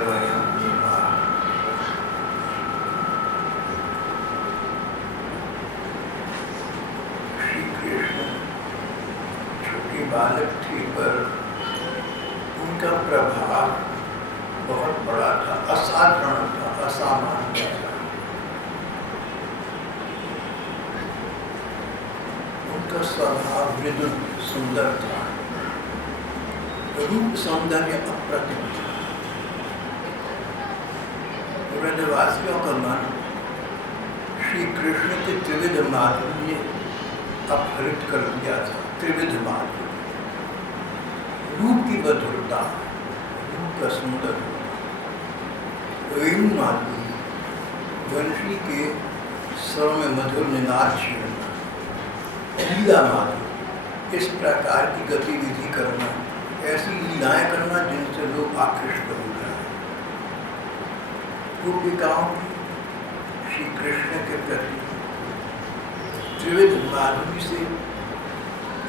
वयं विवाह। श्री कृष्ण छोटी बालक थी पर उनका प्रभाव बहुत बड़ा था, असाधारण था, असामान्य था। उनका स्वभाव मृदु सुंदर था, रूप सौंदर्य अप्रतिम था। ब्रजवासियों का मन श्री कृष्ण के त्रिविध माधुर्य ने अपहरित कर दिया था। त्रिविध माधुर्य, रूप की मधुरता, रूप का सुंदर वेणु माधुर्य, वंशी के स्वर में मधुर निनाद छेड़ना, लीला माधुर्य, इस प्रकार की गतिविधि करना, ऐसी लीलाएं करना जिनसे लोग आकृष्ट हो जाए। गोपिकाओं की श्री कृष्ण के प्रति त्रिविध माधुर्य से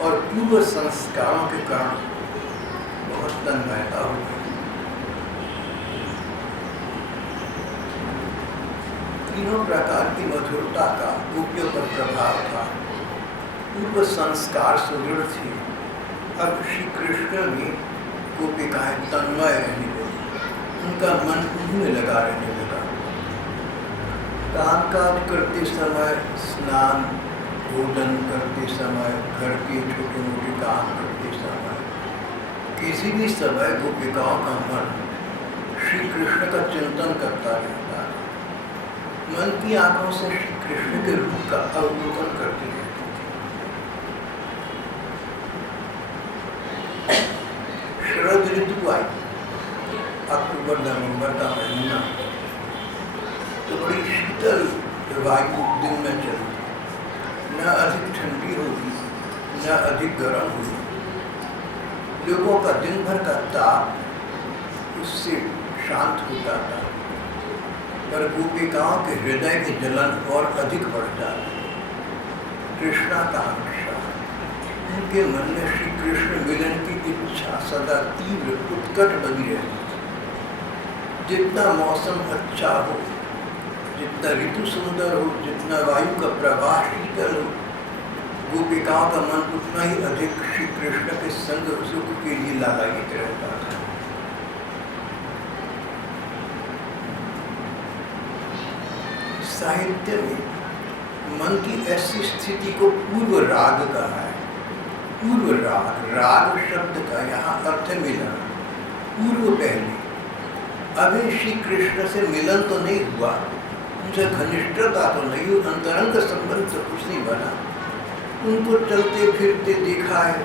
और पूर्व संस्कारों के कारण बहुत तन्मयता हो गई। तीनों प्रकार की मधुरता का गोपियों पर प्रभाव था। पूर्व संस्कार सुदृढ़ थे। अब श्री कृष्ण में गोपिकाएं तन्मय रहने लगी, उनका मन उन्हीं लगा रहने लगा। काम काज करते समय, स्नान भोजन करते समय, घर के छोटे मोटे काम करते समय, किसी भी समय गोपिकाओं का मन श्री कृष्ण का चिंतन करता रहता है। मन की आंखों से श्री कृष्ण के रूप का अवलोकन करती रहती थी। शरद ऋतु आई, अक्टूबर नवंबर का महीना, तो बड़ी शीतल वायु दिन में चलती, न अधिक ठंडी होगी न अधिक गर्म होगी। लोगों का दिन भर का ताप उससे शांत होता था, पर गोपिकाओं के हृदय की जलन और अधिक बढ़ जाती। कृष्णाकांक्षा, उनके मन में श्री कृष्ण मिलन की इच्छा सदा तीव्र उत्कट बनी रहती थी। जितना मौसम अच्छा हो, जितना ऋतु सुंदर हो, जितना वायु का प्रवाह शीतल हो, गोपिकाओं का मन उतना ही अधिक श्री कृष्ण के संग सुख के लिए लालायित रहता था। साहित्य में मन की ऐसी स्थिति को पूर्व राग कहा है। पूर्व राग, राग शब्द का यहाँ अर्थ मिला पूर्व, पहले। अभी श्री कृष्ण से मिलन तो नहीं हुआ, उनसे घनिष्ठता तो नहीं हुई, अंतरंग संबंध तो कुछ नहीं बना। उनको चलते फिरते देखा है,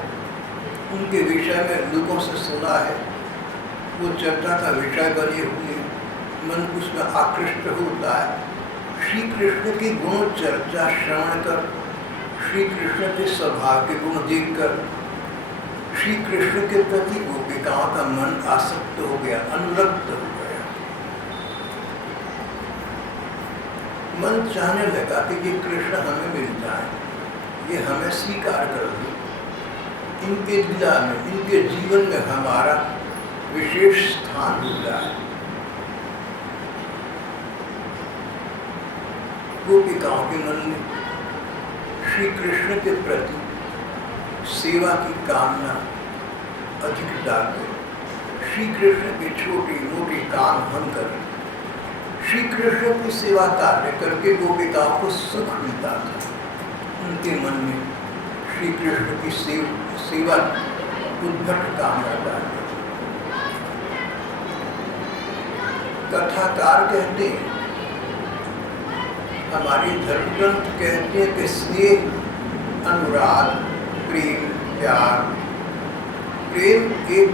उनके विषय में लोगों से सुना है, वो चर्चा का विषय बने हुए, मन उसमें आकृष्ट होता है। श्री कृष्ण की गुण चर्चा श्रवण कर, श्री कृष्ण के स्वभाव के गुण देखकर श्री कृष्ण के प्रति गोपिकाओं का मन आसक्त हो गया, अनुरक्त हो गया। मन चाहने लगा कि ये कृष्ण हमें मिल जाए, ये हमें स्वीकार कर दे, इनके लीला में, इनके जीवन में हमारा विशेष स्थान हो जाए। गोपिकाओं के मन में श्री कृष्ण के प्रति सेवा की कामना अधिक डाल गई। श्री कृष्ण के छोटे मोटे काम हम करें, श्री कृष्ण की सेवा कार्य करके गोपिकाओं को सुख मिलता था। उनके मन में श्री कृष्ण की सेवा उद्भट कामना डाल गई। कथाकार कहते हैं, हमारे धर्म ग्रंथ कहते हैं कि स्नेह, अनुराग, प्रेम, प्यार, प्रेम एक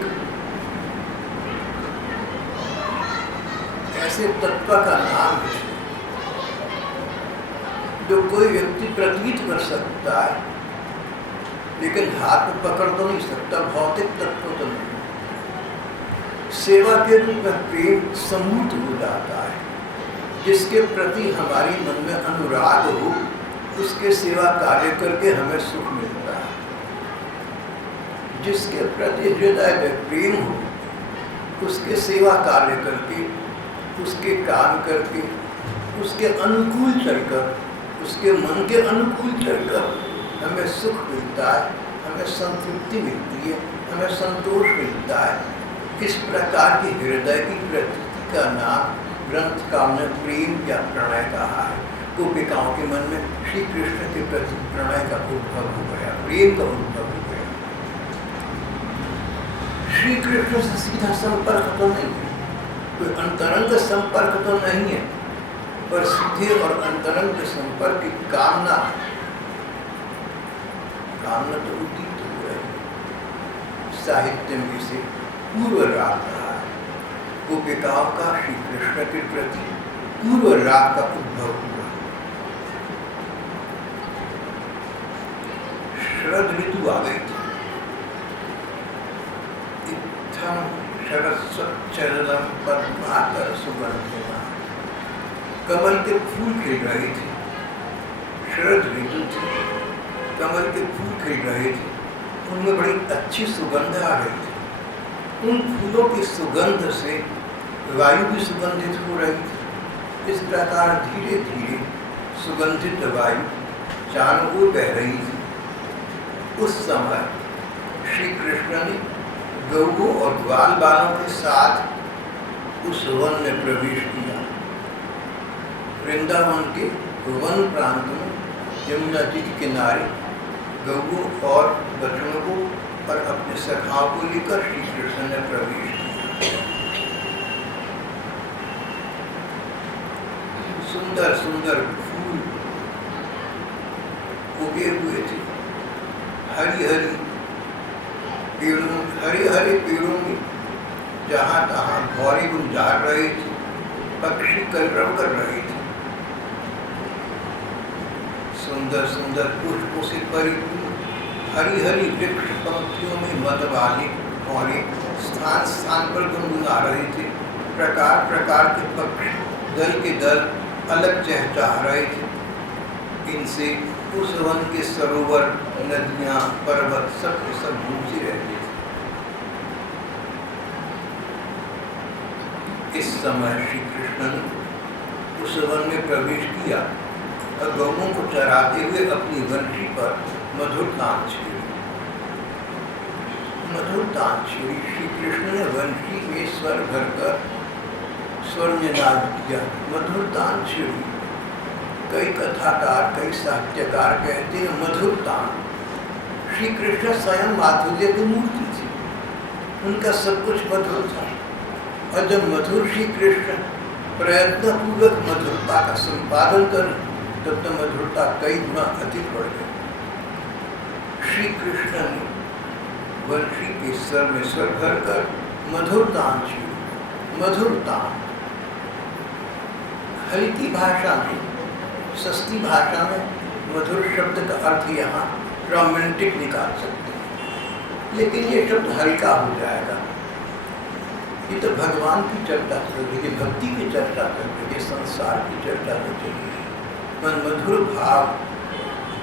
ऐसे तत्व का नाम है जो कोई व्यक्ति प्रतीत कर सकता है, लेकिन हाथ में पकड़ तो नहीं सकता, भौतिक तत्व तो नहीं। सेवा के रूप में प्रेम समूत हो जाता है। जिसके प्रति हमारी मन में अनुराग हो, उसके सेवा कार्य करके हमें सुख मिलता है। जिसके प्रति हृदय में प्रेम हो, उसके सेवा कार्य करके, उसके काम करके, उसके अनुकूल चलकर, उसके मन के अनुकूल चलकर हमें सुख मिलता है, हमें संतृप्ति मिलती है, हमें संतोष मिलता है। इस प्रकार की हृदय की प्रतीति का नाम ग्रंथकार ने प्रेम या प्रणय कहा है। गोपिकाओं के मन में श्री कृष्ण के प्रति प्रणय का उद्भव हो गया, प्रेम का उद्भव हो गया। श्री कृष्ण से सीधा संपर्क तो नहीं है, कोई अंतरंग संपर्क तो नहीं है, पर सीधे और अंतरंग संपर्क की कामना तो उदित हो रही है। साहित्य में से पूर्व राग रहा है। गोपिकाओं का श्री कृष्ण के प्रति पूर्व राग का उद्भव हुआ। शरद ऋतु आ गई थी। इत्थम शरत्सच्चरदं पद्माकर सुगंधिना। कमल के फूल खिल रहे थे। शरद ऋतु थी, कमल के फूल खिल रहे थे, उनमें बड़ी अच्छी सुगंध आ रही थी। उन फूलों की सुगंध से वायु भी सुगंधित हो रही थी। इस प्रकार धीरे धीरे सुगंधित वायु चारों ओर बह रही थी। उस समय श्री कृष्ण ने गौओं और ग्वाल बालों के साथ उस वन में प्रवेश किया। वृंदावन के वन प्रांत में यमुना जी के किनारे गौओं और बछड़ों को और अपने सखाओं को लेकर श्री कृष्ण ने प्रवेश किया। सुंदर सुंदर फूल उगे हुए थे। हरी हरी पेड़ों में जहाँ तहाँ भौरे गुंजार रहे थे, पक्षी कलरव कर रहे थे। सुंदर सुंदर पुष्पों से परिपूर्ण हरी हरी वृक्ष पंक्तियों में मद वाले भौरे स्थान स्थान पर गुनगुना रहे थे। प्रकार प्रकार के पक्षी दल के दल अलग चहचहा रहे थे। इनसे उस वन के सरोवर, नदियां, पर्वत सब के सब गूंजे रहते थे। इस समय श्री कृष्ण ने उस वन में प्रवेश किया और गौओं को चराते हुए अपनी वंशी पर मधुर तान छेड़ी। मधुर तान छेड़ी। श्री कृष्ण ने वंशी में स्वर भरकर स्वर में नाद किया, मधुर तान छेड़ी। कई कथाकार, कई साहित्यकार कहते हैं मधुर तान। श्री कृष्ण स्वयं माधुर्य की मूर्ति थी, उनका सब कुछ मधुर था। और जब मधुर श्री कृष्ण प्रयत्नपूर्वक मधुरता का संपादन कर, तब तो मधुरता कई गुना अधिक बढ़ गई। श्री कृष्ण ने वंशी के स्वर में स्वर भरकर मधुर तान छेड़ी। मधुर तान हल्की भाषा में, सस्ती भाषा में मधुर शब्द का अर्थ यहाँ रोमांटिक निकाल सकते हैं, लेकिन ये शब्द हल्का हो जाएगा। ये तो भगवान की चर्चा चल रही है, भक्ति की चर्चा चल रही है, संसार की चर्चा तो चल रही है। मन मधुर भाव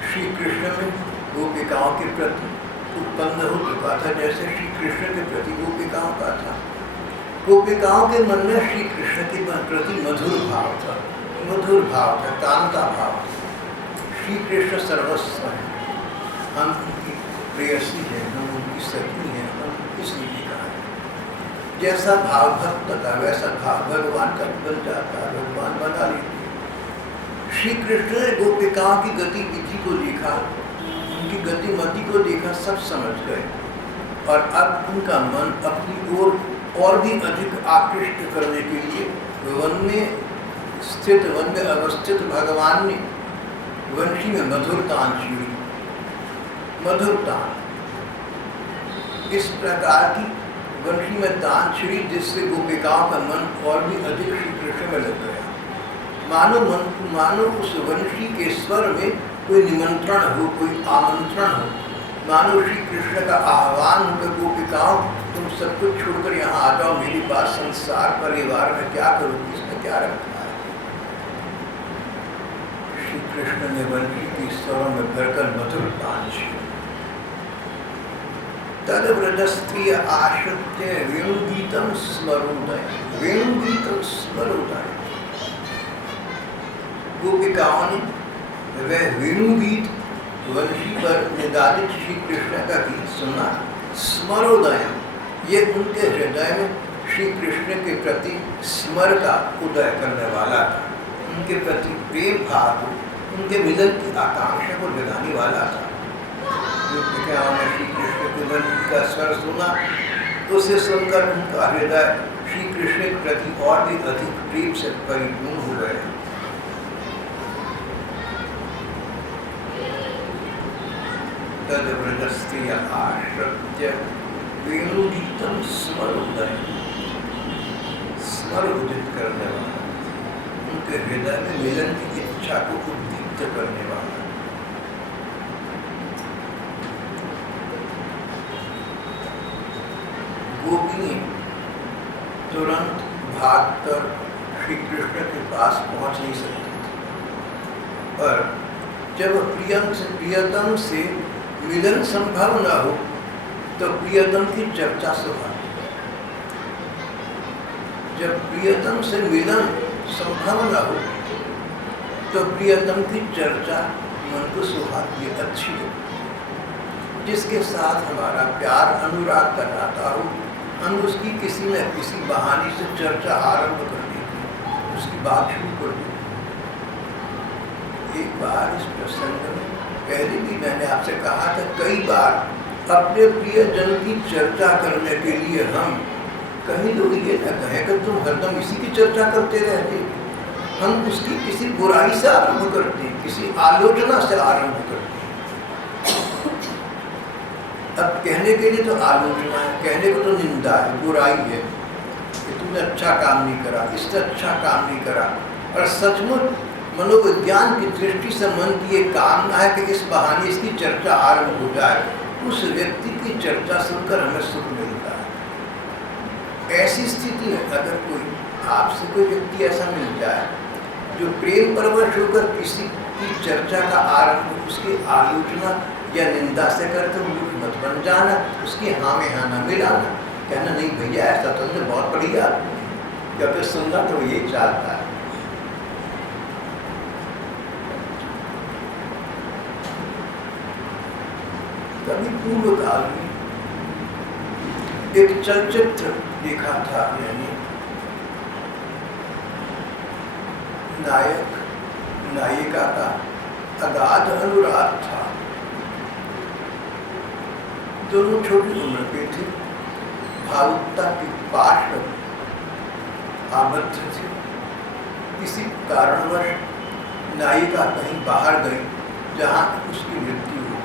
श्री कृष्ण में गोपिकाओं के प्रति उत्पन्न हो चुका था, जैसे श्री कृष्ण के प्रति गोपिकाओं का था। गोपिकाओं के मन में श्री कृष्ण के प्रति मधुर भाव था, मधुर भाव था, कामता भाव था। श्री कृष्ण सर्वस्व है, हम उनकी प्रेयसी है, हम उनकी सखी हैं, हम इसलिए कहा है। जैसा भाव भक्त का वैसा भाव भगवान का बन जाता है, भगवान बना लेते। श्री कृष्ण ने गोपिकाओं की गतिविधि को देखा, उनकी गतिमति को देखा, सब समझ गए और अब उनका मन अपनी ओर और भी अधिक आकृष्ट करने के लिए वन में स्थित, वन में अवस्थित भगवान ने वंशी में मधुर तान छेड़ी। मधुर तान इस प्रकार की वंशी में तान छिड़ी जिससे गोपिकाओं का मन और भी अधिक श्री कृष्ण में लग गया। मानो उस वंशी के स्वर में कोई निमंत्रण हो, कोई आमंत्रण हो, मानो श्री कृष्ण का आह्वान हो, गोपिकाओं तुम सब कुछ छोड़कर यहाँ आ जाओ मेरे पास, संसार परिवार में क्या करोगी, इसमें क्या रखा है। श्री कृष्ण ने वंशी के स्वरों में भरकर मधुर तान छेड़ी। तद्व्रजस्त्रिय आश्रित्य वेणुगीतं स्मरोदय, वेणुगीतं स्मरोदय। गोपिकाओं ने वह वेणुगीत वंशी पर निदानित श्री कृष्ण का गीत सुना। स्मरोदय, ये उनके हृदय में श्री कृष्ण के प्रति स्मर का उदय करने वाला था, उनके प्रति प्रेम भाव, उनके मिलन की आकांक्षा को जगाने वाला था। गोपिकाओं श्री कृष्ण के वंशी का स्वर सुना, उसे सुनकर उनका हृदय श्री कृष्ण के प्रति और भी अधिक प्रेम से परिपूर्ण हो गए। तद्व्रजस्त्रिय आश्रित्य वेणुगीतं स्मरोदय, स्मर उदित करने वाला, उनके हृदय में मिलन की इच्छा को उद्दीप्त करने वाला। गोपिनी तुरंत भागकर श्री कृष्ण के पास पहुंच नहीं सकती थी, पर जब प्रियतम से मिलन संभव न हो तो प्रियतम की चर्चा सुहाती। जब प्रियतम से मिलन संभव न हो तो प्रियतम की चर्चा मन को सुहाती, अच्छी हो। जिसके साथ हमारा प्यार अनुराग कराता हो, हम उसकी किसी न किसी बहाने से चर्चा आरंभ कर देते, उसकी बात शुरू कर देते। एक बार इस प्रसंग में पहले भी मैंने आपसे कहा था, कई बार अपने प्रियजन की चर्चा करने के लिए हम कहीं लोग ये न कहें कि तुम हरदम इसी की चर्चा करते रहते, हम उसकी किसी बुराई से आरंभ करते, किसी आलोचना से आरंभ करते। अब कहने के लिए तो आलोचना है, कहने को तो निंदा है, बुराई है कि तुमने अच्छा काम नहीं करा, इससे अच्छा काम नहीं करा। और सचमुच मनोविज्ञान की दृष्टि से मन की ये कामना है कि इस बहाने इसकी चर्चा आरंभ हो जाए, उस व्यक्ति की चर्चा सुनकर हमें सुख मिलता है। ऐसी स्थिति में अगर कोई आपसे कोई व्यक्ति ऐसा मिल जाए जो प्रेम परवश होकर किसी की चर्चा का आरंभ उसकी आलोचना या निंदा से कर, तो मूर्ख मत बन जाना, उसकी हाँ में हाँ न मिलाना, कहना नहीं भैया ऐसा तो बहुत बढ़िया, क्योंकि सुनना तो ये चाहता है। कभी पूर्व काल में एक चलचित्र देखा था मैंने, नायक नायिका का अगाध अनुराग था, दोनों छोटी उम्र के थे, भावुकता के पाश में आबद्ध थे। किसी कारणवश नायिका कहीं बाहर गई जहाँ उसकी मृत्यु हो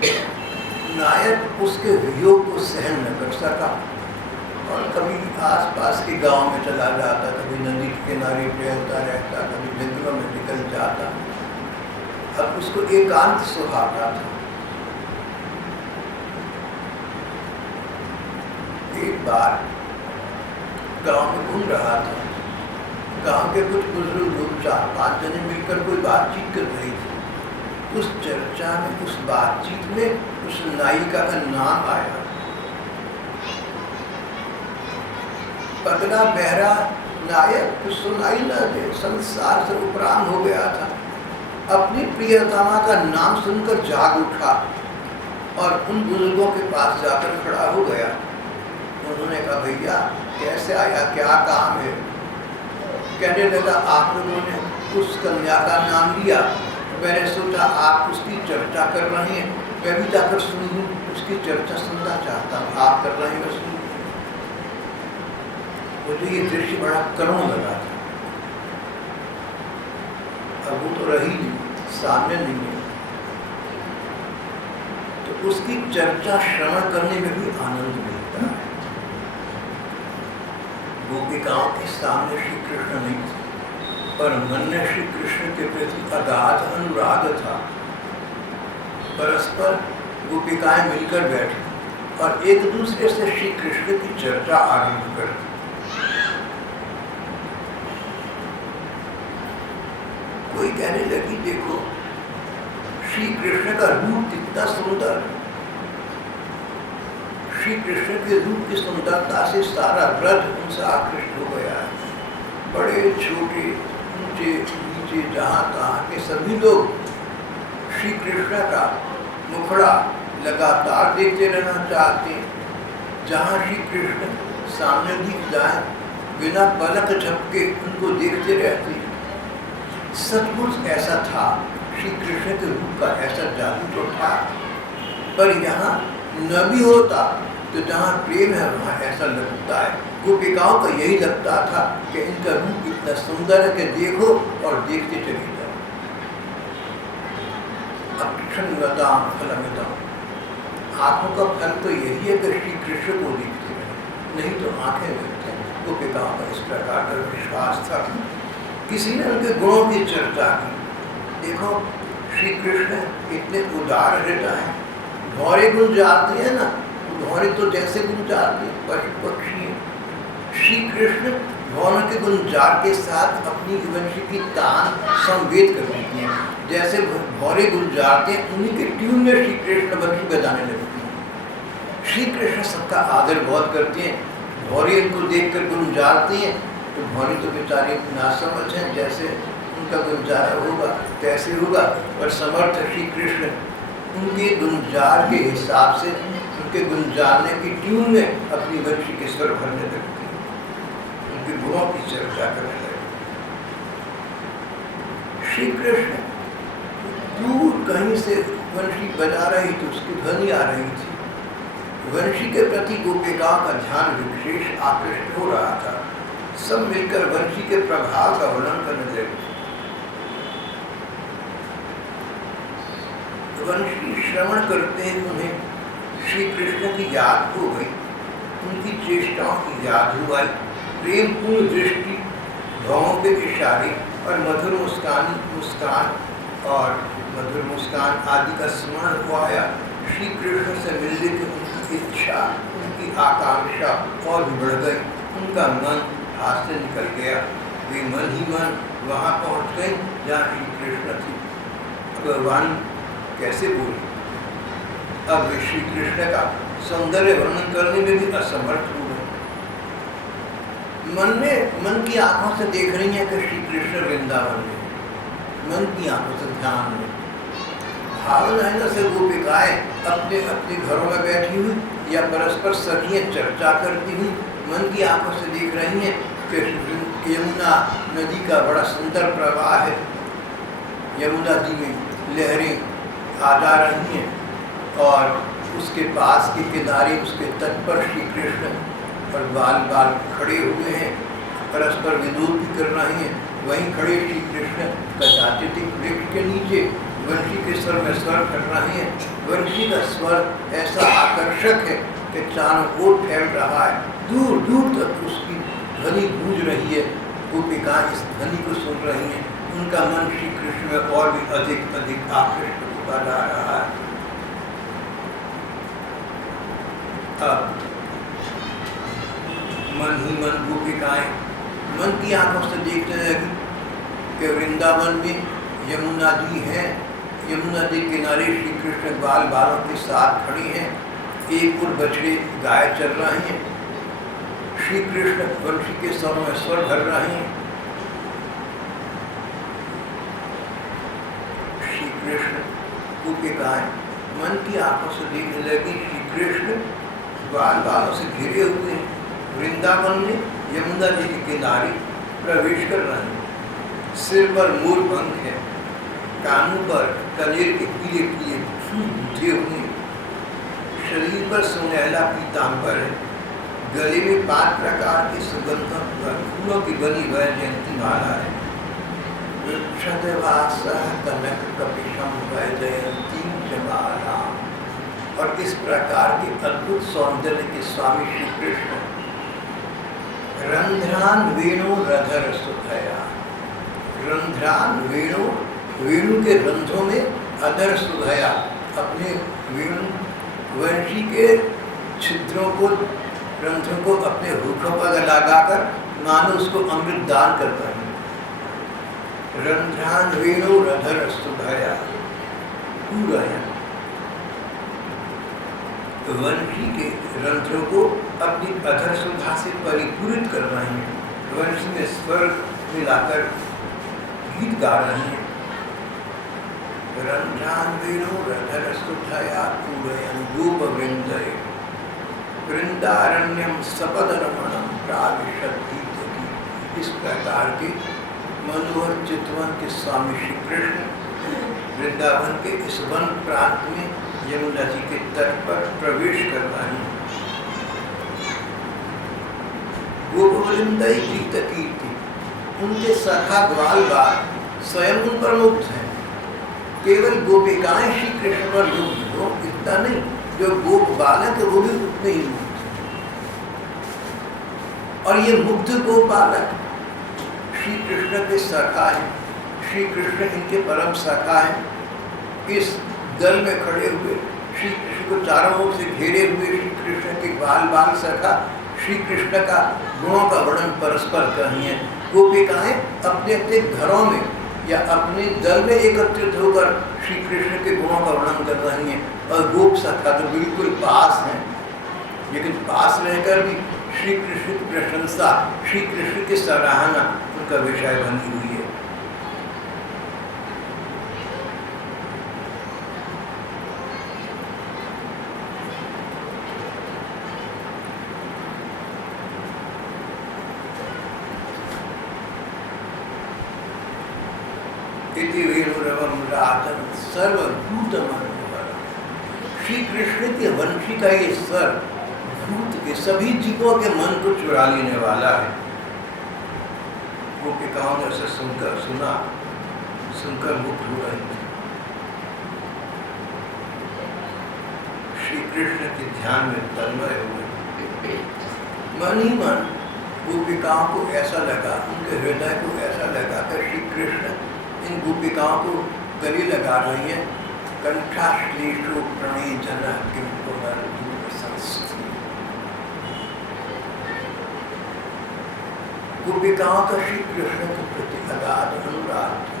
गई। नायक उसके वियोग को सहन न कर सका और कभी आसपास के गांव में चला जाता, कभी नदी के किनारे टहलता रहता, कभी जंगलों में निकल जाता। अब उसको एकांत सुहाता था। एक बार गांव में घूम रहा था, गांव के कुछ बुजुर्ग लोग 4-5 जने मिलकर कोई बातचीत कर रही थी। उस चर्चा में, उस बातचीत में उस नायिका का नाम आया। पगला बहरा नायक कुछ सुनाई न दे, संसार से उपराम हो गया था। अपनी प्रियतमा का नाम सुनकर जाग उठा और उन बुजुर्गों के पास जाकर खड़ा हो गया। उन्होंने कहा भैया कैसे आया, क्या काम है? कहने लगा आप लोगों ने उस कन्या का नाम लिया, मैंने सोचा आप उसकी चर्चा कर रहे हैं, मैं भी जाकर सुनूं, उसकी चर्चा सुनना चाहता हूँ, आप कर रहे हैं सुनूं। मुझे ये दृश्य बड़ा करुण लगा था। अब वो तो रही नहीं, सामने नहीं है, तो उसकी चर्चा श्रवण करने में भी आनंद मिलता है। गोपिकाओं के सामने श्री कृष्ण नहीं थे, पर मन में श्री कृष्ण के प्रति अगाध अनुराग था। परस्पर गोपिकाएं मिलकर बैठी और एक दूसरे से श्री कृष्ण की चर्चा आरंभ कर दी। कोई कहने लगी देखो श्री कृष्ण का रूप कितना सुंदर, श्री कृष्ण के रूप की सुंदरता से सारा ब्रज उनसे आकृष्ट हो गया है। बड़े छोटे ऊंचे नीचे जहाँ तहाँ के सभी लोग श्री कृष्ण का मुखड़ा लगातार देखते रहना चाहते हैं। जहाँ श्री कृष्ण सामने दिख जाए बिना पलक झपके उनको देखते रहते हैं। सचमुच ऐसा था, श्री कृष्ण के रूप का ऐसा जादू तो था, पर यहाँ न भी होता तो जहाँ प्रेम है वहाँ ऐसा लगता है। गोपिकाओं को यही लगता था कि इनका रूप इतना सुंदर है कि देखो और देखते चले जाओ। अक्षणवताम फलमिदम्, आँखों का फल तो यही है कि श्री कृष्ण को देखते रहे, नहीं तो आंखें मिलते हैं। गोपिकाओं का इस प्रकार का विश्वास था। किसी ने उनके गुणों की चर्चा की। देखो श्री कृष्ण इतने उदार हृदय हैं, भौरे गुण जाते हैं ना, भौरे तो जैसे गुण जाते हैं पशु पक्षी हैं। श्री कृष्ण भौरों के गुंजार के साथ अपनी वंशी की तान संवेद कर देती हैं। जैसे भौरे गुंजारते हैं उन्हीं के ट्यून में श्री कृष्ण वंशी बजाने लगती हैं। श्री कृष्ण सबका आदर बहुत करते हैं। भौरे इनको देखकर गुंजारते हैं तो भौरे तो बेचारे नासमझ हैं, जैसे उनका गुंजारा होगा कैसे होगा, पर समर्थ श्री कृष्ण उनके गुंजार के हिसाब से उनके गुंजारने की ट्यून में अपनी वंशी के स्वर भरने लगते हैं, उनके गुणों की चर्चा करने लगे। श्री कृष्ण दूर कहीं से वंशी बजा रही तो उसकी ध्वनि आ रही थी। वंशी के प्रति गोपिका का ध्यान विशेष आकृष्ट हो रहा था। सब मिलकर वंशी के प्रभाव का वर्णन करने लगे। वंशी श्रवण करते हैं उन्हें श्री कृष्ण की याद हो गई, उनकी चेष्टाओं की याद हो आई। प्रेम पूर्ण दृष्टि, भावों के इशारे और मधुर मुस्कान और मधुर मुस्कान आदि का स्मरण हो आया। श्री कृष्ण से मिलने की उनकी इच्छा, उनकी आकांक्षा और भी बढ़ गई। उनका मन हाथ से निकल गया। वे मन ही मन वहाँ पहुँच गए जहाँ श्री कृष्ण थी। भगवान कैसे बोले? अब वे श्री कृष्ण का सौंदर्य वर्णन करने में भी असमर्थ हो गए। मन की आंखों से देख रही है कि श्री कृष्ण वृंदावन में, मन की आंखों से ध्यान में। भावना से गोपिकाएं अपने अपने घरों में बैठी हुई या परस्पर सखियां चर्चा करती हुई मन की आंखों से देख रही हैं कि यमुना नदी का बड़ा सुंदर प्रवाह है। यमुना जी में लहरें आ जा रही हैं और उसके पास के किनारे उसके तट पर श्री कृष्ण और बाल खड़े हुए हैं, परस्पर विनोद भी कर रहे हैं। वहीं खड़े श्री कृष्ण कदाचित वृक्ष के नीचे वंशी के स्वर में स्वर कर रहे हैं। वंशी का स्वर ऐसा आकर्षक है कि चारों ओर फैल रहा है, दूर दूर तक उसकी ध्वनि गूंज रही है। गोपिकाएं इस ध्वनि को सुन रही हैं। उनका मन श्री कृष्ण में और भी अधिक अधिक आकृष्ट होता जा रहा है। अब मन ही मन गोपिकाएं मन की आंखों से देखने लगी कि वृंदावन में यमुना जी है। यमुना जी किनारे श्री कृष्ण बालों के साथ खड़ी हैं। एक और बछड़े गाय चल रहे हैं। श्री कृष्ण वंशी के स्वर में स्वर भर रहे हैं। श्री कृष्ण गोपिकाएं मन की आंखों से देखने लगी। श्री कृष्ण बालों से घिरे हुए हैं। वृंदावन में यमुना जी के किनारे प्रवेश कर रहे हैं। सिर पर मोर पंख है, कानों पर कनेर के पीले पीले फूल गुथे हुए, शरीर पर सुनहला पीतांबर है, गले में 5 प्रकार के सुगंध फूलों की बनी वैजयंती माला है। कनक कपिशम वैजयंती जमाला। और इस प्रकार के अद्भुत सौंदर्य के स्वामी श्री कृष्ण रंध्रान वेणु रधर सुखया। रंध्रान वेणु, वेणु के रंध्रों में अधर सुखया, अपने वेणु वंशी के छिद्रों को रंध्रों को अपने हुकों पर लगाकर मानो उसको अमृत दान करता है। रंध्रान वेणु रधर सुखया। वंशी के रंध्रों को अपनी अधर सुधा से परिपूरित कर रहे हैं, वंशी में स्वर मिलाकर गीत गा रहे हैं। रंध्रान वेणु रधर सुधया पूरयन् गोप वृंदय वृंदारण्यम सपद रमणम प्राविशत्। इस प्रकार के मनोहर चितवन के स्वामी श्री कृष्ण वृंदावन के इस वन प्रांत में यमुना जी के तट पर प्रवेश कर रहे हैं। गोपवृंदय गीत कीर्ति, उनके सखा ग्वाल बाल स्वयं उन पर मुक्त हैं। केवल गोपिकाएं श्री कृष्ण पर मुक्त हो इतना नहीं, जो गोप बालक है वो भी उतने ही मुक्त हैं। और ये मुग्ध गोप बालक श्री कृष्ण के सखा है, श्री कृष्ण इनके परम सखा है। इस दल में खड़े हुए श्री कृष्ण को चारों ओर से घेरे हुए श्री कृष्ण के बाल बाल सखा श्री कृष्ण का गुणों का वर्णन परस्पर कर रही है। गोपिकाएं अपने अपने घरों में या अपने दल में एकत्रित होकर श्री कृष्ण के गुणों का वर्णन कर रही हैं, और गोप सखा तो बिल्कुल पास हैं, लेकिन पास रहकर भी श्री कृष्ण की प्रशंसा, श्री कृष्ण की सराहना उनका विषय बनी हुई है। इति वेणुरवम राजन सर्वभूत मनोहर। श्री कृष्ण के वंशी का ये स्वर भूत के सभी जीवों के मन को चुरा लेने वाला है। गोपिकाओं ने ऐसा सुनकर मुक्त हो रही थी। श्री कृष्ण के ध्यान में तन्मय हुए। मन ही मन गोपिकाओं को ऐसा लगा, उनके हृदय को ऐसा लगा कि श्री कृष्ण इन गोपिकाओं को गले लगा रही है। कंठाश्लेषो प्रणय जना किम पुनर्दूर संस्थि। गोपिकाओं का श्री कृष्ण के प्रति अगाध अनुराग था।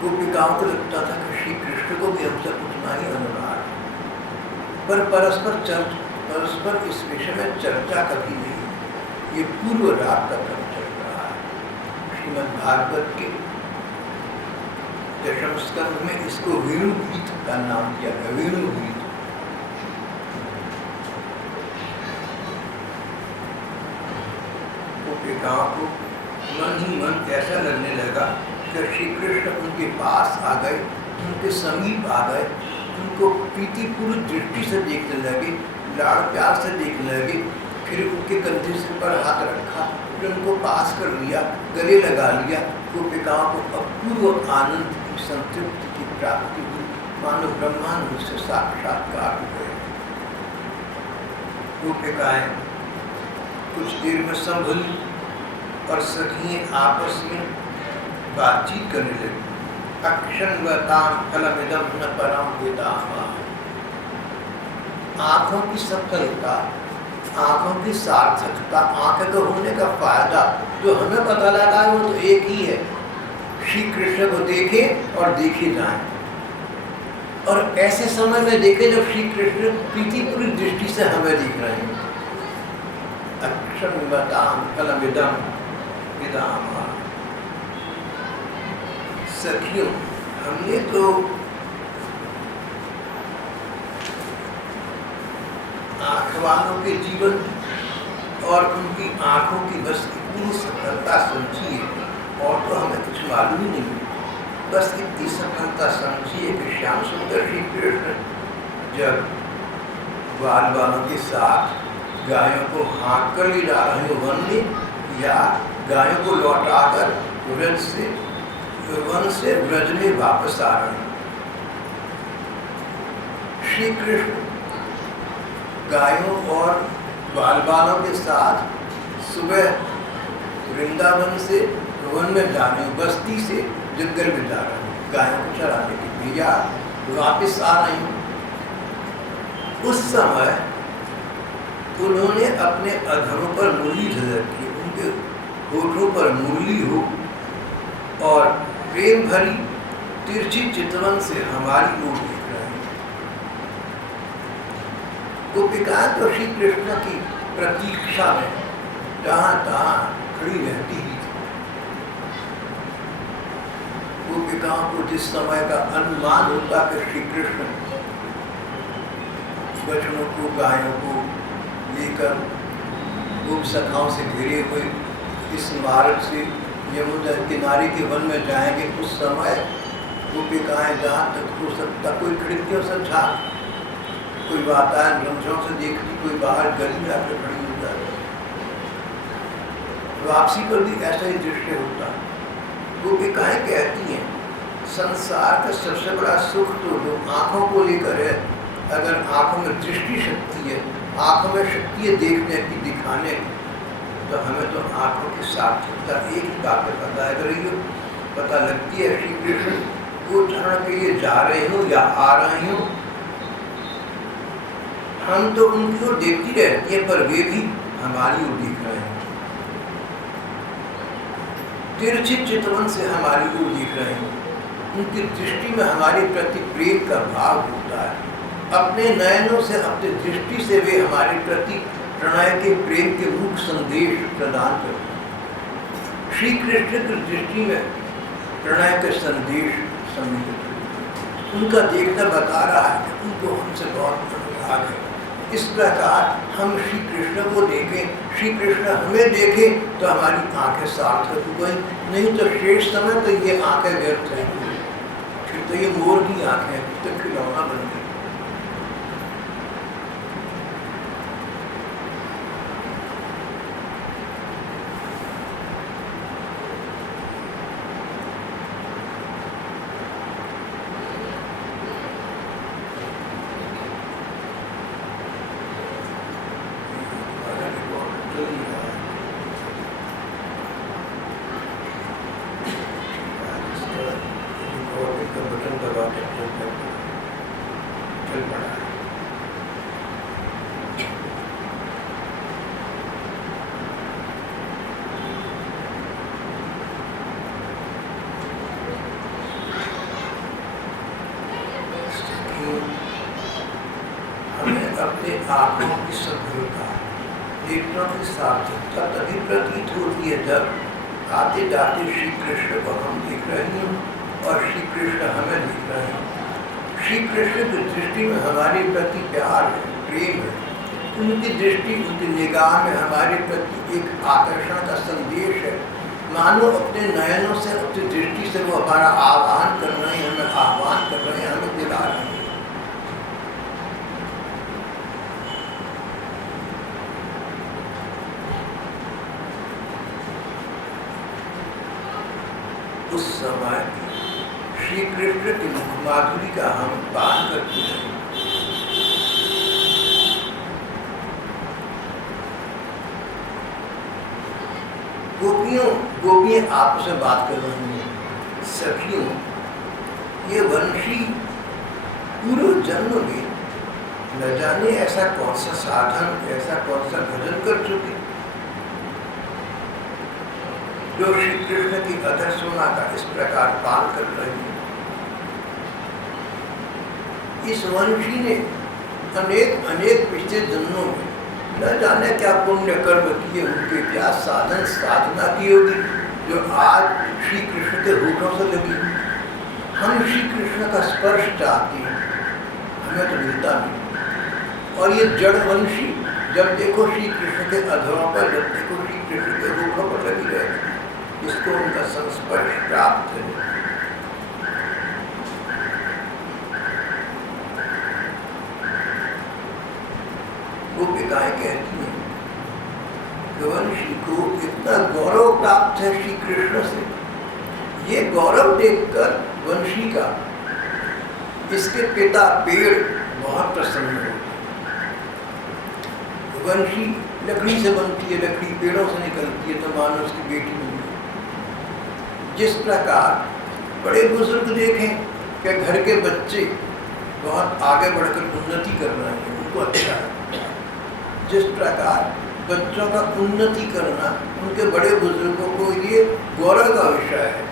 गोपिकाओं को लगता था कि श्री कृष्ण को भी हमसे उतना ही अनुराग है, पर परस्पर इस विषय में चर्चा कभी नहीं। ये पूर्व राग का क्रम चल रहा है। श्रीमद् भागवत के दशम स्कंध में इसको वेणु गीत का नाम दिया गया, वेणु गीत। गोपिकाओं को मन ही मन ऐसा लगने लगा कि श्री कृष्ण उनके पास आ गए, उनके समीप आ गए, उनको प्रीतिपूर्ण दृष्टि से देखने लगे, लाड़ प्यार से देखने लगे। फिर उनके कंधे से पर हाथ रखा, फिर उनको पास कर लिया, गले लगा लिया। गोपिकाओं को अपूर्व आनंद की संतृप्ति की प्राप्ति हुई, मानो ब्रह्मांड से साक्षात्कार हो गए। गोपिकाएं कुछ देर में संभली और सखियां आपस में बातचीत करने लगी। अक्षन्वताम फलमिदं न परम वेदामा। आंखों की सफलता, आंखों की सार्थकता, आंख का होने का फायदा जो हमें पता लगा है वो तो एक ही है, श्री कृष्ण को देखें और देखे जाएं। और ऐसे समय में देखें जब श्री कृष्ण प्रीतिपूरी दृष्टि से हमें देख रहे हैं। अक्षन्वताम फलमिदं वेदामा। सखियों, हमने तो आँख वालों के जीवन और उनकी आँखों की बस इतनी सफलता समझी है, और तो हमें कुछ मालूम ही नहीं। बस इतनी सफलता समझी है कि श्याम सुंदर श्री कृष्ण जब बाल बालों के साथ गायों को हाँक कर ले जा रहे हो वन में, या गायों को लौटाकर वन से ब्रज में वापस आ रहे हैं। श्री कृष्ण गायों और बाल बालों के साथ सुबह वृंदावन से वन में जा रहे हैं, बस्ती से जंगल में जा रहे हैं गायों को चराने के लिए, या वापस आ रहे हैं। उस समय उन्होंने अपने अधरों पर मुरली झलक की, उनके होठों पर मुरली हो और प्रेम भरी तिरछी चितवन से हमारी ओर देख रहे हैं। गोपिकाएं तो श्री कृष्ण की प्रतीक्षा में जहाँ तहाँ खड़ी रहती ही थी। गोपिकाओं को जिस समय का अनुमान होता कि श्री कृष्ण बछड़ों को गायों को लेकर गोप सखाओं से घिरे हुए इस मार्ग से यमुना किनारे के वन में जाएंगे, उस समय गोपिकाएं जहाँ तक हो सकता कोई खिड़कियों से झाँक, कोई वातायन रंध्रों से देखती, कोई बाहर गली में आकर खड़ी हो जाती। वापसी पर भी ऐसा ही दृश्य होता। गोपिकाएं कहती हैं संसार का सबसे बड़ा सुख तो जो आँखों को लेकर है, अगर आँखों में दृष्टि शक्ति है, आँखों में शक्ति है देखने की, दिखाने की, तो हमें तो आँखों की सार्थकता एक ही बात में पता है, अगर ये पता लगती है श्री कृष्ण गोचरण के लिए जा रहे हो या आ रहे हो, हम तो उनकी ओर देखती रहती है पर वे भी हमारी ओर देख रहे हैं, तिरछे चितवन से हमारी ओर देख रहे हैं। उनकी दृष्टि में हमारे प्रति प्रेम का भाव होता है, अपने नयनों से अपनी दृष्टि से वे हमारे प्रति प्रणय के प्रेम के मुख्य संदेश प्रदान करते हैं। श्री कृष्ण की दृष्टि में प्रणय के संदेश सम्मिलित हैं। उनका देखना बता रहा है कि उनको हमसे बहुत अनुराग है। इस प्रकार हम श्री कृष्ण को देखें, श्री कृष्ण हमें देखें तो हमारी आंखें सार्थक हो गई, नहीं तो शेष समय तो ये आंखें व्यर्थ रहेंगी, फिर तो ये मोर की आंखें तो खिलौना बन गई। अपने आँखों की सभ्यता, नेत्रों की सार्थकता तभी प्रतीत होती है जब आते जाते श्री कृष्ण को हम देख रहे हैं और श्री कृष्ण हमें देख रहे हैं। श्री कृष्ण की दृष्टि में हमारे प्रति प्यार है, प्रेम है, उनकी दृष्टि, उनकी निगाह में हमारे प्रति एक आकर्षण का संदेश है, मानो अपने नयनों से, अपनी दृष्टि से वो हमारा आह्वान कर रहे हैं, हमें आह्वान कर रहे हैं, हमें दिला रहे हैं। उस समय श्री कृष्ण की मुखमाधुरी का हम पान करते हैं। गोपियां आपस में बात कर रही हैं, सखियों, ये वंशी पूर्व जन्म में न जाने ऐसा कौन सा साधन, ऐसा कौन सा भजन कर चुके जो श्री कृष्ण की अधर सोना का इस प्रकार पान कर रहे हैं। इस वंशी ने अनेक पिछले जन्मों में न जाने क्या पुण्य कर्म किए, उनके क्या साधन साधना की होगी जो आज श्री कृष्ण के होठों से लगी। हम श्री कृष्ण का स्पर्श चाहते हैं, हमें तो मिलता नहीं। और ये जड़ वंशी जब देखो श्री कृष्ण के अधरों पर, जब देखो श्री कृष्ण के होठों पर लगी रहे, इसको उनका संस्पर्श प्राप्त है। गोपिकाएं कहती हैं कि वंशी को इतना गौरव प्राप्त है श्री कृष्ण से। ये गौरव देखकर वंशी का इसके पिता पेड़ बहुत प्रसन्न होते। वंशी लकड़ी से बनती है, लकड़ी पेड़ों से निकलती है, तो मानो उसकी बेटी बनी। जिस प्रकार बड़े बुजुर्ग देखें कि घर के बच्चे बहुत आगे बढ़कर उन्नति कर रहे हैं, उनको अच्छा है। जिस प्रकार बच्चों का उन्नति करना उनके बड़े बुजुर्गों को ये गौरव का विषय है,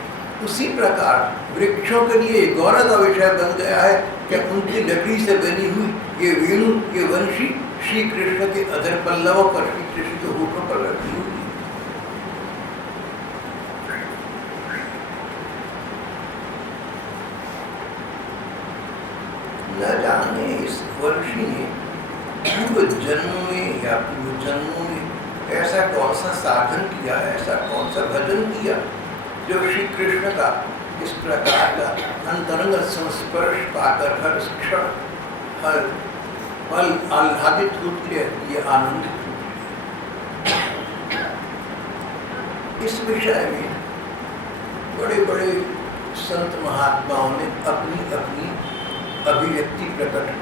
उसी प्रकार वृक्षों के लिए गौरव का विषय बन गया है कि उनकी लकड़ी से बनी हुई ये वेणु, ये वंशी श्री कृष्ण के अधर पल्लवों पर, श्री कृष्ण के होठों पर रखी हुई। न जाने इस वर्षी ने पूर्व जन्म में या पूर्व जन्मों में ऐसा कौन सा साधन किया, ऐसा कौन सा भजन किया जो श्री कृष्ण का इस प्रकार का अंतरंग संस्पर्श पाकर हर क्षण हर पल आह्लादित होती रहती है, आनंदित होती है। इस विषय में बड़े बड़े संत महात्माओं ने अपनी अपनी अभिव्यक्ति प्रकट की।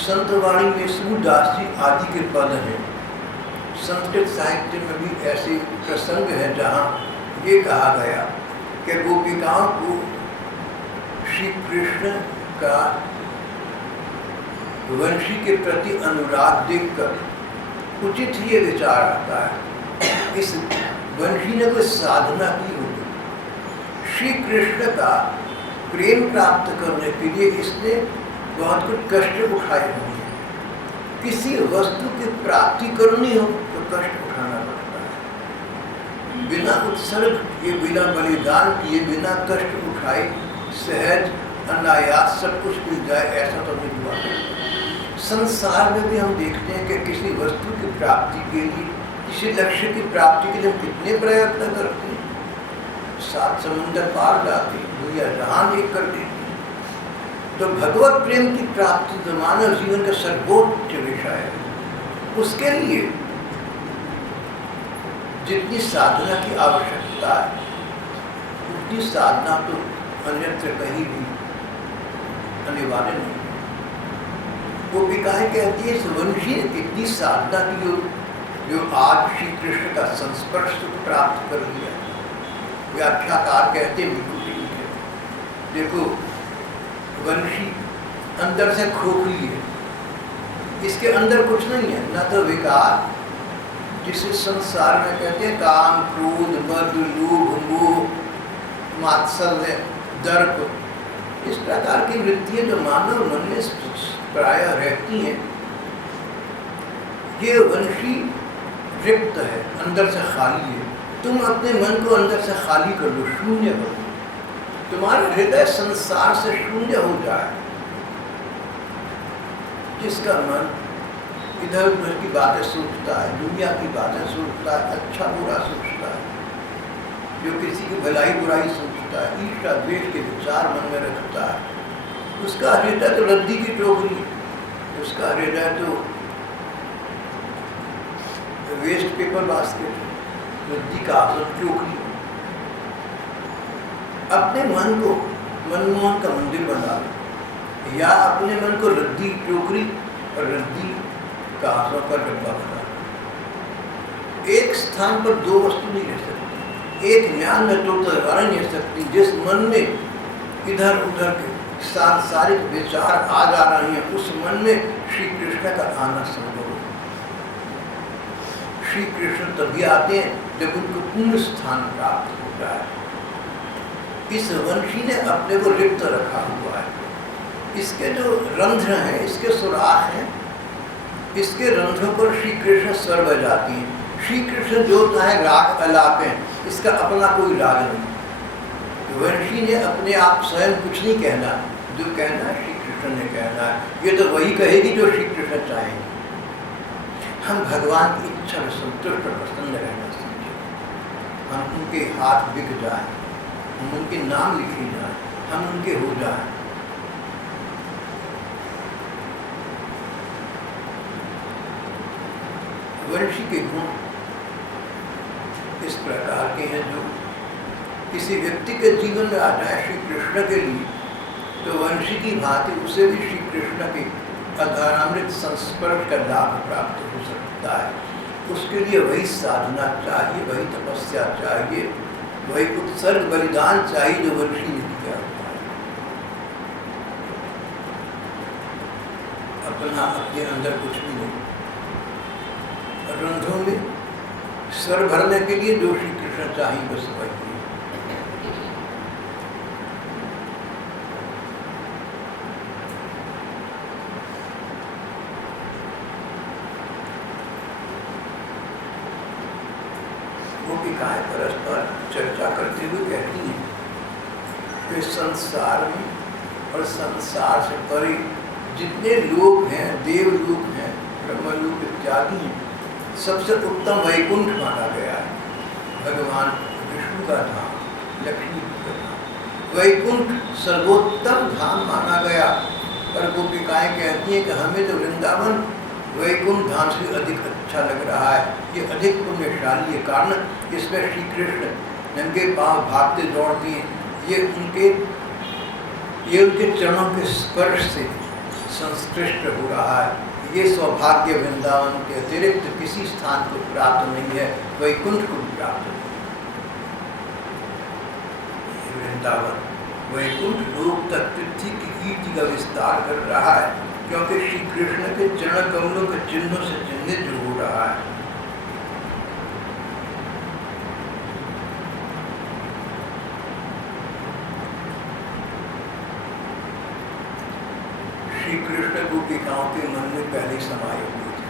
संतवाणी में सूरदास जी आदि के पद हैं। संस्कृत साहित्य में भी ऐसे प्रसंग है जहाँ ये कहा गया कि गोपिकाओं को श्री कृष्ण का वंशी के प्रति अनुराग देखकर उचित ये विचार आता है, इस वंशी ने कोई साधना की होगी, श्री कृष्ण का प्रेम प्राप्त करने के लिए इसने बहुत कुछ कष्ट उठाए होंगे। किसी वस्तु की प्राप्ति करनी हो तो कष्ट उठाना पड़ता है। बिना उत्सर्ग किए, बिना बलिदान किए, बिना कष्ट उठाए सहज अनायास सब कुछ मिल जाए, ऐसा तो नहीं हुआ। संसार में भी हम देखते हैं कि किसी वस्तु की प्राप्ति के लिए, किसी लक्ष्य की प्राप्ति के लिए कितने प्रयत्न करते हैं। 7 समुद्र पार जाते, दुनिया जहान एक कर देती। तो भगवत प्रेम की प्राप्ति तो मानव जीवन का सर्वोच्च विषय है। उसके लिए जितनी साधना की आवश्यकता है उतनी साधना तो अन्यत्र कहीं भी अनिवार्य नहीं। गोपिकाएं कहती है, इस वंशी ने कितनी साधना की जो आज श्री कृष्ण का संस्पर्श प्राप्त कर लिया। व्याख्याकार कहते देखो, वंशी अंदर से खोखली है, इसके अंदर कुछ नहीं है, न तो विकार जिसे संसार में कहते हैं काम, क्रोध, मद, लोभ, मोह, मात्सर्य, दर्प, इस प्रकार की वृत्तियां जो मानव मन में प्रायः रहती हैं, ये वंशी रिक्त है, अंदर से खाली है। तुम अपने मन को अंदर से खाली कर दो, शून्य कर दो, तुम्हारा हृदय संसार से शून्य हो जाए। जिसका मन इधर उधर की बातें सोचता है, दुनिया की बातें सोचता है, अच्छा बुरा सोचता है, जो किसी की भलाई बुराई सोचता है, ईर्ष्या द्वेष के विचार मन में रखता है, उसका हृदय तो रद्दी की टोकरी, उसका हृदय तो वेस्ट पेपर बास्केट, रद्दी का टोकरी। अपने मन को मनमोहन का मंदिर बना लो, या अपने मन को रद्दी टोकरी और रद्दी कागजों का डब्बा बना लो। एक स्थान पर दो वस्तु नहीं रह सकती, एक म्यान में दो तलवारें नहीं रह सकती। जिस मन में इधर उधर के सांसारिक विचार आ जा रहे हैं, उस मन में श्री कृष्ण का आना संभव है। श्री कृष्ण तभी आते हैं जब उनको पूर्ण स्थान प्राप्त हो जाए। इस वंशी ने अपने को रिक्त रखा हुआ है। इसके जो रंध्र हैं, इसके सुराख हैं, इसके रंध्रों पर श्री कृष्ण स्वर बजाती हैं। श्री कृष्ण जो चाहे राग अलापें, इसका अपना कोई राग नहीं। वंशी ने अपने आप स्वयं कुछ नहीं कहना, जो कहना है श्री कृष्ण ने कहना है। ये तो वही कहेगी जो श्री कृष्ण चाहेंगे। हम भगवान की इच्छा में संतुष्ट और प्रसन्न रहना सीखें। हम उनके हाथ बिक जाए, हम उनके नाम लिखे जाए, हम उनके हो जाए। वंशी के गुण इस प्रकार के हैं जो किसी व्यक्ति के जीवन में आ जाए श्री कृष्ण के लिए, तो वंशी की भांति उसे भी श्री कृष्ण के अधारामृत संस्पर्श का लाभ प्राप्त हो सकता है। उसके लिए वही साधना चाहिए, वही तपस्या चाहिए, वही उत्सर्ग बलिदान चाहिए जो वंशी ने किया होता है। अपना अपने अंदर कुछ भी नहीं। रंध्रों में स्वर भरने के लिए जो श्री कृष्ण चाहिए बस वही। गोपिकाएं परस्पर चर्चा करते हुए कहती हैं कि संसार में और संसार से परे जितने लोग हैं, देवलोक हैं, ब्रह्मलोक इत्यादि हैं, सबसे उत्तम वैकुंठ माना गया है। भगवान विष्णु का धाम, लक्ष्मी का धाम, वैकुंठ सर्वोत्तम धाम माना गया। पर गोपिकाएं कहती हैं कि हमें तो वृंदावन वैकुंठ धाम से अधिक अच्छा लग रहा है, ये अधिक पुण्यशाली है। कारण इसमें श्री कृष्ण नंगे पांव भागते दौड़ते हैं, ये उनके चरणों के स्पर्श से संस्कृष्ट हो रहा है। ये सौभाग्य वृंदावन के अतिरिक्त किसी स्थान को प्राप्त नहीं है, वैकुंठ को प्राप्त नहीं है। वृंदावन वैकुंठ लोक तक पृथ्वी की कीर्ति का विस्तार कर रहा है, क्योंकि श्री कृष्ण के चरण कमलों के चिन्हों से चिन्हित जो हो रहा है। श्री कृष्ण गोपिकाओं के मन में पहले समाये हुए थे।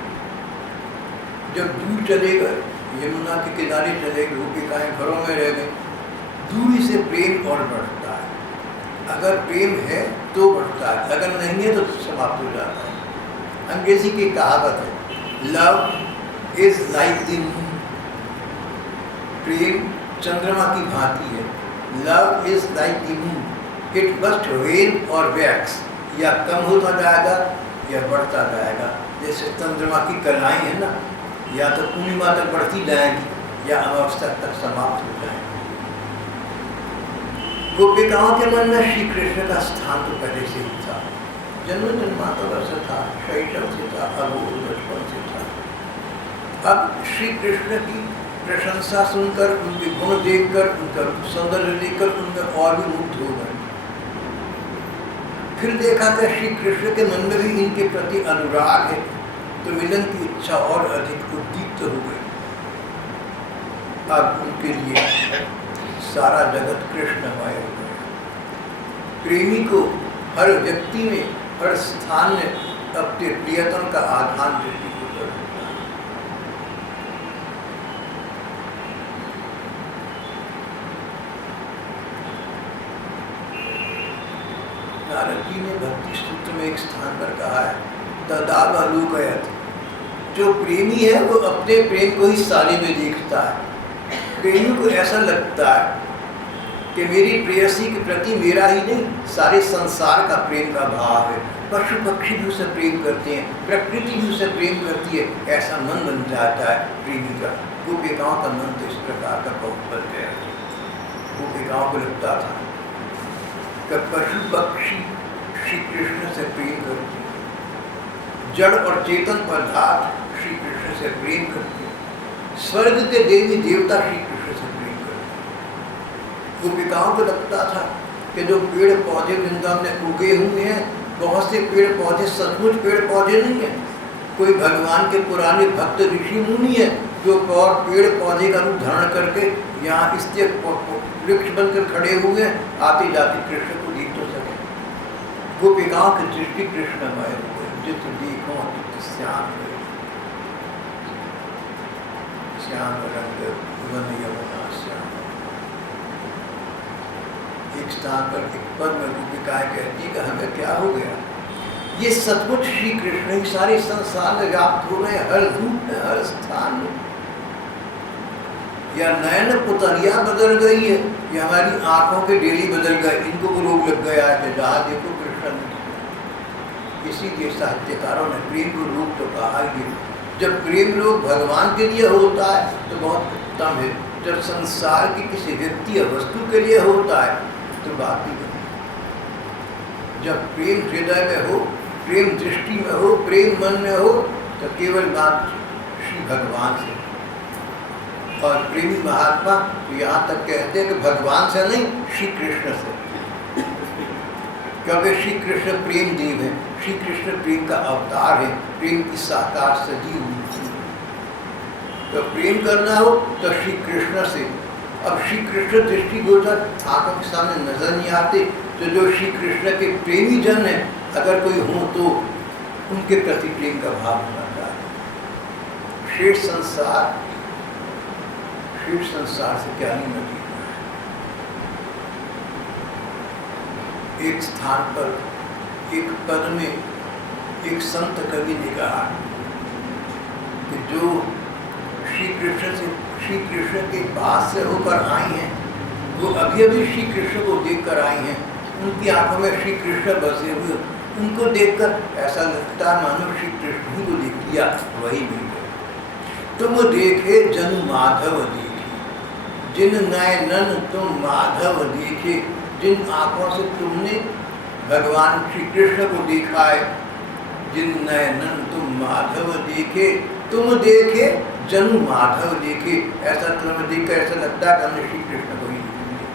जब दूर चले गए, यमुना के किनारे चले गए, गोपिकाएं घरों में रह गई, दूरी से प्रेम और बढ़ता है। अगर प्रेम है तो बढ़ता है, अगर नहीं है तो समाप्त हो जाता है। अंग्रेजी की कहावत है, love is like the moon. प्रेम चंद्रमा की भांति है। Love is like the moon, it must wane और वैक्स, या कम होता जाएगा या बढ़ता जाएगा। जैसे चंद्रमा की कलाएं है ना, या तो पूर्णिमा तक बढ़ती जाएगी या अमावस्या तक समाप्त हो जाएगी। गोपिकाओं के मन में श्री कृष्ण का स्थान तो पहले से ही था, जन्म जन्मांतर से था, शैशव से था, अबोध बचपन से था। अब श्री कृष्ण की प्रशंसा सुनकर, उनके गुण देखकर, उनका सौंदर्य देखकर उनमें और भी मुग्ध हो गए। फिर देखा कि श्री कृष्ण के मन में भी इनके प्रति अनुराग है, तो मिलन की इच्छा और अधिक उद्दीप्त हो गई। अब उनके लिए सारा जगत कृष्णमय हो गया। प्रेमी को हर व्यक्ति में, हर स्थान में अपने प्रियतम का आधान दृष्टिगोचर होता है। नारद जी ने भक्ति सूत्र में एक स्थान पर कहा है, तदावलोकयत्, जो प्रेमी है वो अपने प्रेम को ही सारे में देखता है। प्रेमी को ऐसा लगता है कि मेरी प्रेयसी के प्रति मेरा ही नहीं, सारे संसार का प्रेम का भाव है। पशु पक्षी भी उसे प्रेम करते हैं, प्रकृति भी उसे प्रेम करती है, ऐसा मन बन जाता है प्रेमी का। गोपिकाओं का मन तो इस प्रकार का बहुत बन गया। गोपिकाओं को लगता था कि पशु पक्षी श्री कृष्ण से प्रेम करते हैं, जड़ और चेतन पदार्थ श्री कृष्ण से प्रेम करते हैं, स्वर्ग के देवी देवता श्री कृष्ण से प्रेम करते हैं। गोपिकाओं को लगता था कि जो पेड़ पौधे वृंदावन में उगे हुए हैं, बहुत से पेड़ पौधे सचमुच पेड़ पौधे नहीं है, कोई भगवान के पुराने भक्त ऋषि मुनि है जो और पेड़ पौधे का रूप धारण करके यहाँ इसके वृक्ष बनकर खड़े हुए हैं, आते जाते कृष्ण को देख तो सके। गोपिकाओं की दृष्टि कृष्णमय हो गई, जित देखो चित्त श्याम हो, श्याम रंग वन यमुना श्याम। एक स्थान पर एक पद में गोपिकाएं कहती कि हमें क्या हो गया, ये सचमुच श्री कृष्ण ही सारे संसार में व्याप्त हो रहे हैं, हर रूप में, हर स्थान में। या नयन पुतरिया बदल गई है, या हमारी आंखों के डेली बदल गए, इनको को रोग लग गया है कि जहाँ देखो कृष्ण। इसीलिए साहित्यकारों ने प्रेम को रोग तो कहा ही। जब प्रेम रोग भगवान के लिए होता है तो बहुत उत्तम है, जब संसार की किसी व्यक्ति या वस्तु के लिए होता है तो बात ही नहीं। जब प्रेम हृदय में हो, प्रेम दृष्टि में हो, प्रेम मन में हो, तो केवल बात श्री भगवान से। और प्रेमी महात्मा तो यहाँ तक कहते हैं कि भगवान से नहीं, श्री कृष्ण से, क्योंकि श्री कृष्ण प्रेम देव है, श्री कृष्ण प्रेम का अवतार है, प्रेम की साकार सजीव मूर्ति है। तो प्रेम करना हो तो श्री कृष्ण से। अब श्री कृष्ण दृष्टिगोचर आंखों के सामने नजर नहीं आते, तो जो श्री कृष्ण के प्रेमी जन है, अगर कोई हो तो उनके प्रति प्रेम का भाव होना चाहिए। शेष संसार फिर संसार से क्या ही न जीतना है। एक स्थान पर एक पद में एक संत कवि ने कहा कि जो श्री कृष्ण के पास से होकर आई हैं, वो अभी अभी श्री कृष्ण को देखकर आई हैं, उनकी आंखों में श्री कृष्ण बसे हुए, उनको देखकर ऐसा लगता मानो श्री कृष्ण ही को देख लिया, वही मिल गए। तुम देखे जन माधव देखे, जिन नयनन तुम माधव देखे, जिन आंखों से तुमने भगवान श्री कृष्ण को देखा है, जिन नयनन तुम माधव देखे, तुम देखे जन माधव देखे, ऐसा तुम्हें देखकर ऐसा लगता है कि हमने श्री कृष्ण को ही देख लिया।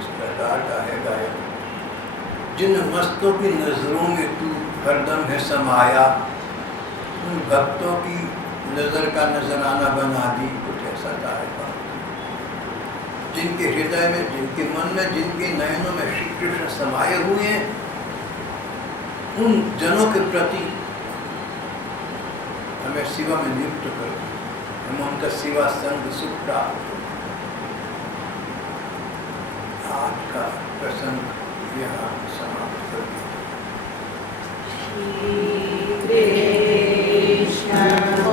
इस प्रकार का है गायन। जिन मस्तों की नजरों में तू हरदम है समाया, उन भक्तों की नजर का नजराना बना दी, कुछ ऐसा था है। जिनके हृदय में, जिनके मन में, जिनके नयनों में श्री कृष्ण समाये हुए हैं, उन जनों के प्रति हमें सेवा में नियुक्त कर, हम उनका सेवा संग सुख प्राप्त। आज का प्रसंग यहाँ समाप्त कर दिया।